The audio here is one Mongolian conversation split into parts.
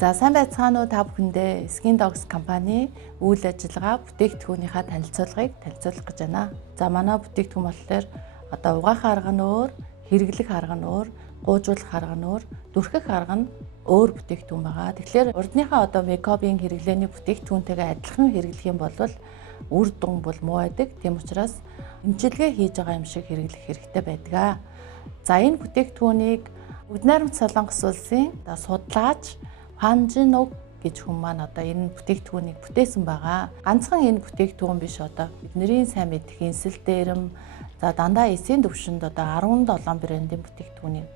За сайн байцгаана уу та бүхэндээ Skin Dogs компани үйл ажиллагаа бүтээгдэхүүнийхээ танилцуулгыг танилцуулах гэж байна. За манай бүтээгдэхүүн болохоор одоо угаах арга нь өөр, хэрэглэх арга нь өөр, гуйжуулах арга нь өөр, дүрхэх арга нь өөр бүтээгдэхүүн байгаа. Тэгэхээр урдныхаа одоо мейкапын хэрэглээний бүтээгдэхүүнтэйгээ адилхан хэрэглэх юм бол үр дүн бол муу байдаг. Тийм учраас эмчилгээ хийж байгаа юм шиг хэрэглэх хэрэгтэй байдаг. За энэ бүтээгдэхүүнийг Бүгд найрамд Солонгос улсын судлаач Хан Жин-уг гэж хүн маань одоо энэ бүтээгдэхүүнийг бүтээсэн байгаа. Ганцхан энэ бүтээгдэхүүн биш одоо бидний сайн мэдэх инсэл дээрэм за дандаа эсийн төвшөнд одоо 17 брендийн бүтээгдэхүүнийг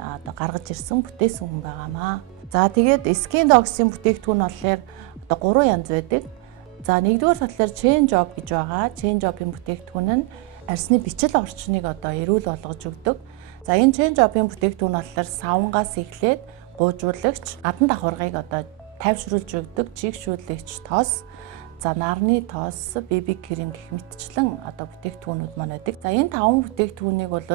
одоо гаргаж ирсэн бүтээсэн хүн байгаамаа. За тэгээд Skin Dogs-ийн бүтээгдэхүүн болохоор одоо 3 янз байдаг. За нэгдүгээр талаар Change Job гэж байгаа. Change Job-ийн бүтээгдэхүүн нь арсны бичил орчныг одоо эрүүл болгож өгдөг. За энэ Change Job-ийн бүтээгдэхүүн болохоор савнгаас эхлээд гуйжуулагч, гадна давхаргыг одоо тайвшруулж өгдөг, чигшүүлэгч тоос, за нарны тоос, BB крем гэх мэтчлэн одоо бүтээгдэхүүнүүд маань байдаг. За энэ 5 бүтээгдэхүүнийг бол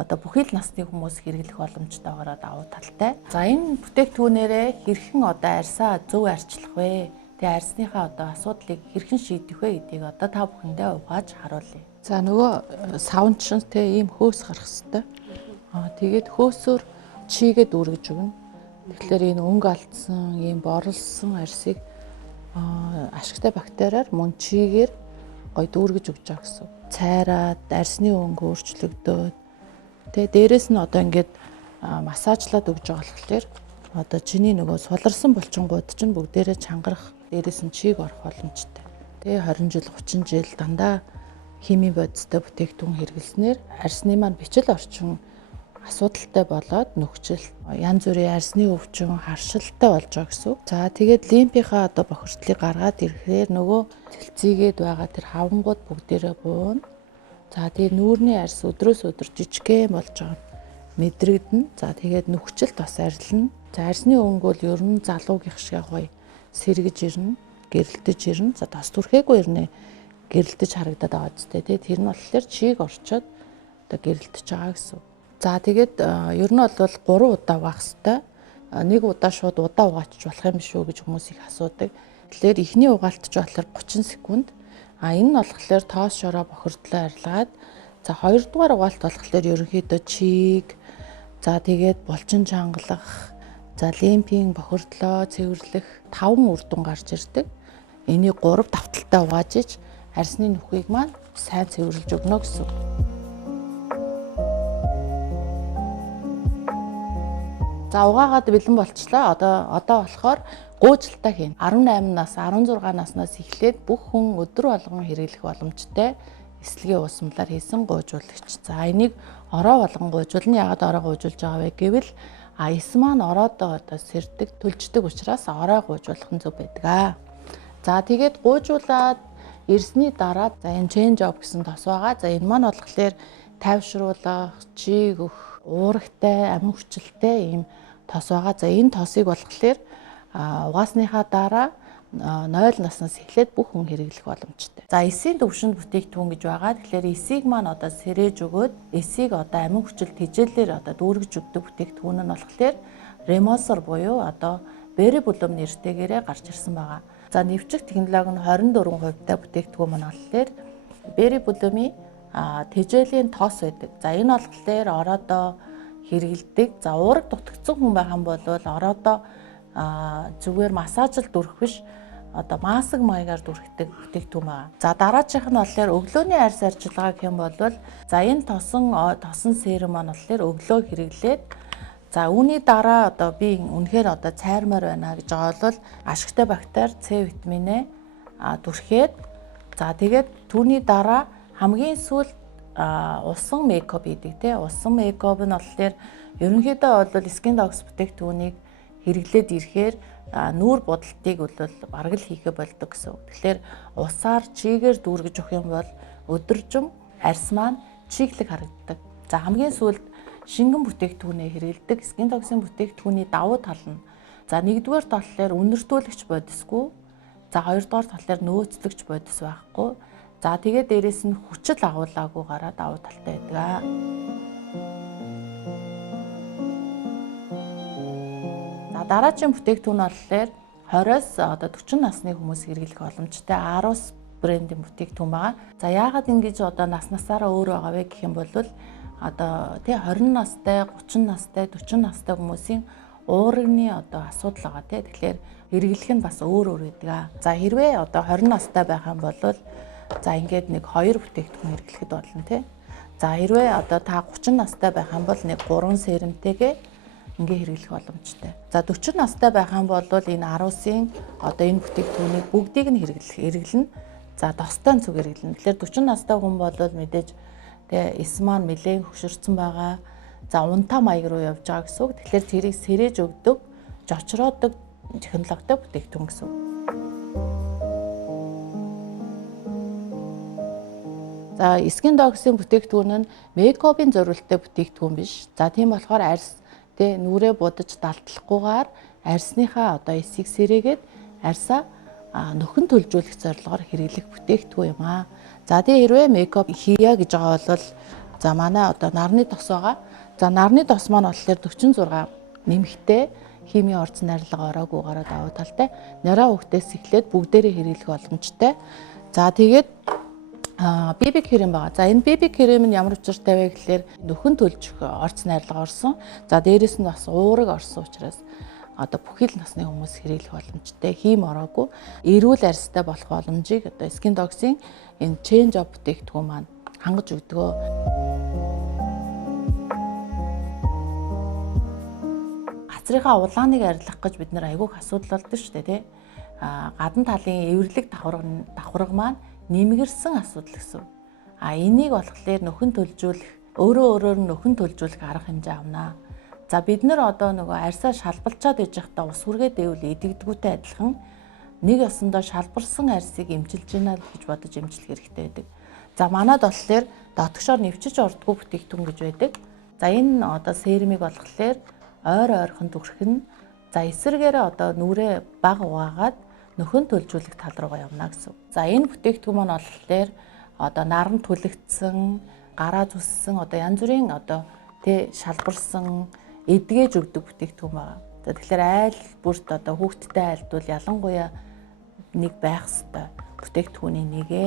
одоо бүхий л насны хүмүүс хэрэглэх боломжтойгоор давуу талтай. За энэ бүтээгдэхүүнээрээ хэрхэн одоо арьсаа зөв арчлах вэ? Тэгээ арьсныхаа одоо асуудлыг хэрхэн шийдэх вэ гэдгийг одоо та бүхэндээ угааж харуулъя. За нөгөө савнчтай ийм хөөс гарах хэрэгтэй. Тэгээд хөөсөөр чигээ дүүргэж өгнө. Тэгэхээр энэ өнгө алдсан, ийм борлсон арьсыг ашигтай бактериар мөн чигээр гой дүүргэж өгч байгаа гэсэн. Цайраад арьсны өнгө өөрчлөгдөөд тэгээ дээрэс нь одоо ингээд массажлаад өгж байгаа болохоор одоо чиний нөгөө суларсан булчингууд чинь бүгдээрээ чангарах, дээрэс нь чиг орох боломжтой. Тэгээ 20 жил, 30 жил дандаа химийн бодистой бүтээгдэхүүн хэрэглэснээр арьсны маань бичил орчин асуудалтай болоод нөхцөл янз бүрийн арьсны өвчин, харшилтай болж байгаа гэсэн. За тэгээд лимфийнхаа одоо бохирдлыг гаргаад ирэхээр нөгөө цэлцгээгээд байгаа тэр хавангууд бүгдээрээ бууна. За тэгээд нүүрний арьс өдрөөс өдөр жижигхэн болж байгаа мэдрэгдэнэ. За тэгээд нөхцөл бас арилна. За арьсны өнгө бол ер нь залуугийнх шиг гоё сэргэж ирнэ, гэрэлтэж ирнэ. За тас түрхээгүй ирнэ гэрэлтэж харагдаад байгаа зү. Тэгээд тэр нь болохоор чиг орчоод одоо гэрэлтэж байгаа гэсэн. За тэгээд ер нь бол 3 удаа угаах хэрэгтэй. Нэг удаа шууд удаа угаачч болох юм шүү гэж хүмүүс их асуудаг. Тэгэхээр эхний угаалт ч болохоор 30 секунд. Энэ нь болохоор тоос шороо бохирдлоо арилгаад за хоёрдугаар угаалт болохоор ерөнхийдөө чиг за тэгээд булчин чангалах за лимфийн бохирдлоо цэвэрлэх 5 үр дүн гарч ирдэг. Энийг 3 давталтай угааж иж арьсны нүхийг маань сайн цэвэрлж өгнө гэсэн. За угаагаад бэлэн болчлаа. Одоо болохоор гуйжлалтаа хийн. 18 нас, 16 наснаас эхлээд бүх хүн өдөр болгон хэрэглэх боломжтой эслэгийн уусмлаар хийсэн гуйжуулагч. За энийг ороо болгон гуйжуулна. Яагаад ороо гуйжуулж байгаа вэ гэвэл эс маань ороодоо одоо сэрдэг, төлждөг учраас ороо гуйжуулах нь зөв байдаг. За тэгээд гуйжуулаад ирсний дараа за энэ Change Job гэсэн тос байгаа. За энэ маань болохоор тайвшруулах, чиг өгөх, уурагтай, амин хүчилтэй ийм тос байгаа. За энэ тосыг болохоор угаасныхаа дараа 0 наснаас эхлээд бүх хүн хэрэглэх боломжтой. За эсийн төвшөнд бүтээгдэхүүн гэж байгаа. Тэгэхээр эсийг маань одоо сэрээж өгөөд эсийг одоо амин хүчил тэжээлээр одоо дүүргэж өгдөг бүтээгдэхүүн нь болохоор Remosor буюу одоо Berry Bloom нэртэйгээрээ гарч ирсэн байгаа. За нэвчих технологи нь 24% бүтээгдэхүүн маань болохоор Berry Bloom-ийн тэжээлийн тоос байдаг. За энэ болохоор ороодоо хэрэгэлдэг. За уураг дутагдсан хүн байх юм бол ороодоо зүгээр массажлд дүрх биш одоо маск маягаар дүрхдэг бүтээгдэхүүн байна. За дараачих нь болохоор өглөөний арьс арчилгаа гэх юм бол за энэ тосон серум маань болохоор өглөө хэрэглээд за үүний дараа одоо би үнэхээр одоо цайрмаар байна гэж байгаа бол ашигтай бактери С витаминээ дүрхээд за тэгээд түүний дараа хамгийн сүүлд усан мейкап хийдэг тий. Усан мейкап нь болохоор ерөнхийдөө бол Skin Dogs бүтээгдэхүүнийг хэрэглээд ирэхээр нүүр будалтыг бол бараг л хийхэ болдог гэсэн. Тэгэхээр усаар чигээр дүүргэж өгөх юм бол өдөржин арьс маань чиглэг харагддаг. За хамгийн сүүлд шингэн бүтээгдэхүүнээ хэрэглэдэг Skin Dogs-ийн бүтээгдэхүүний давуу тал нь за нэгдүгээр талаар үнэртүүлэгч бодисгүй. За хоёрдугаар талаар нөөцлөгч бодис байхгүй. За тэгээд дээрэс нь хүчил агуулгаагүйгаараа давуу талтай байдаг. За дараагийн бүтээгдэхүүн болохоор 20-оос одоо 40 насны хүмүүс хэрэглэх боломжтой Aros брендийн бүтээгдэхүүн байгаа. За яагаад ингэж одоо насаараа өөр байгаа вэ гэх юм бол одоо тий 20 настай, 30 настай, 40 настай хүмүүсийн уурганы одоо асуудал байгаа тий. Тэгэхээр хэрэглэх нь бас өөр байдаг. За хэрвээ одоо 20 настай байх юм бол за ингээд нэг 2 бүтээгдэхүүн хэрэглэхэд болно тий. За хэрвээ одоо та 30 настай байх юм бол нэг 3 сэрэмтэйгээ ингээ хэрэглэх боломжтой. За 40 настай байх юм бол энэ Aros-ийн одоо энэ бүтээгдэхүүнийг бүгдийг нь хэрэглэнэ. За тостой зүг хэрэглэнэ. Тэгэхээр 40 настай хүн бол мэдээж тэгээ эс маань нэлээд хөшөрцөн байгаа. За унтаа маяг руу явж байгаа гэсэн үг. Тэгэхээр тэрийг сэрэж өгдөг, жочроодог технологитой бүтээгдэхүүн гэсэн үг. За Skin Dogs-ийн бүтээгдэхүүн нь мейкапын зориулалттай бүтээгдэхүүн биш. За тийм болохоор арьс тэ нүрээ будаж далдлахгүйгээр арьсныхаа одоо эсийг сэрээгээд арьсаа нөхөн төлжүүлэх зорилгоор хэрэглэх бүтээгдэхүүн юм аа. За тэгээ хэрвээ мейкап хийя гэж байгаа бол за манай одоо нарны тос байгаа. За нарны тос маань болохоор 46 нэмэгтэй химийн орц найрлага ороогүйгээр давуу талтай. Няраа хөвгтөөс эхлээд бүгдээрээ хэрэглэх боломжтой. За тэгээд BB крем байгаа. За энэ BB крем нь ямар учиртай вэ гэхээр нөхөн төлжих орц найрлага орсон. За дээрэс нь бас уурэг орсон учраас одоо бүхэл насны хүмүүс хэрэглэх боломжтой. Хим ороогүй эрүүл арьстай болох боломжийг одоо Skin Dogs-ийн энэ Change Up бүтээгдэхүүн маань хангаж өгдөг. Газрынхаа улааныг арилгах гэж бид нэр айгүйх асуудал болдог шүү дээ, тий. Гадна талын эвэрлэг давхарга маань нэмгэрсэн асуудал гэсэн. Энийг болохоор нөхөн төлжүүлэх, өөрөөр нөхөн төлжүүлэх арга хэмжээ авнаа. За бид нар одоо нөгөө арьсаа шалбалчаад иж явахдаа ус хүргээ дэвэл идэгдгүүтэй адилхан нэг ёсондоо шалбарсан арьсыг эмчилж гинэ гэж бодож эмчлэх хэрэгтэй байдаг. За манад болохоор дотгошоор нэвчиж ордгоо бүтээгдэхүүн гэж байдаг. За энэ одоо серумыг болохоор ойрхон түрхэн за эсвэргээрээ одоо нүрээ баг угаагаад нөхөн төлжүүлэх тал руугаа явна гэсэн. За энэ бүтээгдэхүүн маань болохоор одоо наран түлэгдсэн, гараа зүссэн одоо янз бүрийн одоо тэ шалбарсан эдгэж өгдөг бүтээгдэхүүн байна. За тэгэхээр айл бүрт одоо хүүхдтэй айлдвал ялангуяа нэг байх ёстой бүтээгдэхүүний нэгэ.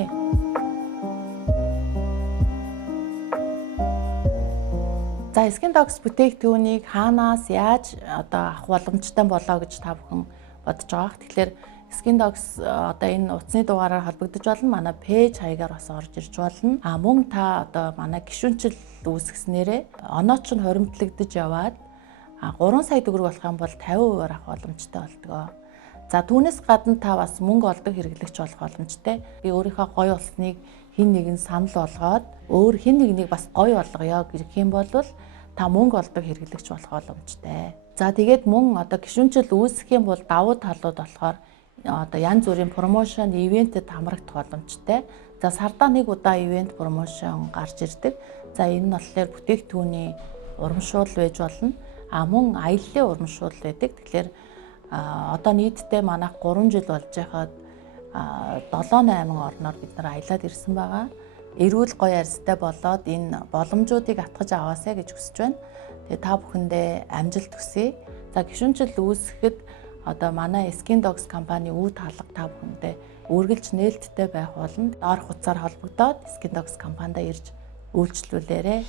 За Skin Dogs бүтээгдэхүүнийг хаанаас яаж одоо авах боломжтой болоо гэж та бүхэн бодож байгаа. Тэгэхээр Skin Dogs одоо энэ утасны дугаараар холбогдож болно. Манай пэйж хаягаар бас орж ирж болно. Мөн та одоо манай гишүүнчил үүсгэснээрээ онооч нь хоримтлагдаж яваад 3 сая төгрөг болох юм бол 50% авах боломжтой болдог. За түүнээс гадна та бас мөнгө олдог хэрэглэгч болох боломжтой. Би өөрийнхөө гоё болсныг хин нэгэн санал болгоод өөр хин нэгнийг бас гоё болгоё гэх юм бол та мөнгө олдог хэрэглэгч болох боломжтой. За тэгээд мөн одоо гишүүнчил үүсгэх юм бол давуу талууд болохоор одоо янз бүрийн промошн, ивентэд хамрагдах боломжтой. За сардаа нэг удаа ивент промошн гарч ирдэг. За энэ нь болохоор бүтээгдэхүүний урамшуул байж болно. Мөн аяллаа урамшуул байдаг. Тэгэхээр одоо нийтдээ манайх 3 жил болж байхад 7-8 орноор бид нар аялаад ирсэн байгаа. Эрүүл гоё арьстай болоод энэ боломжуудыг атгаж аваасай гэж хүсэж байна. Тэгээ та бүхэндээ амжилт хүсье. За гишүүнчил үүсгэхэд одоо манай Skin Dogs компани үе таалга та бүхэндээ үргэлж нээлттэй байх болно. Доорх утсаар холбогдоод Skin Dogs компанидаа ирж үйлчлүүлээрэй.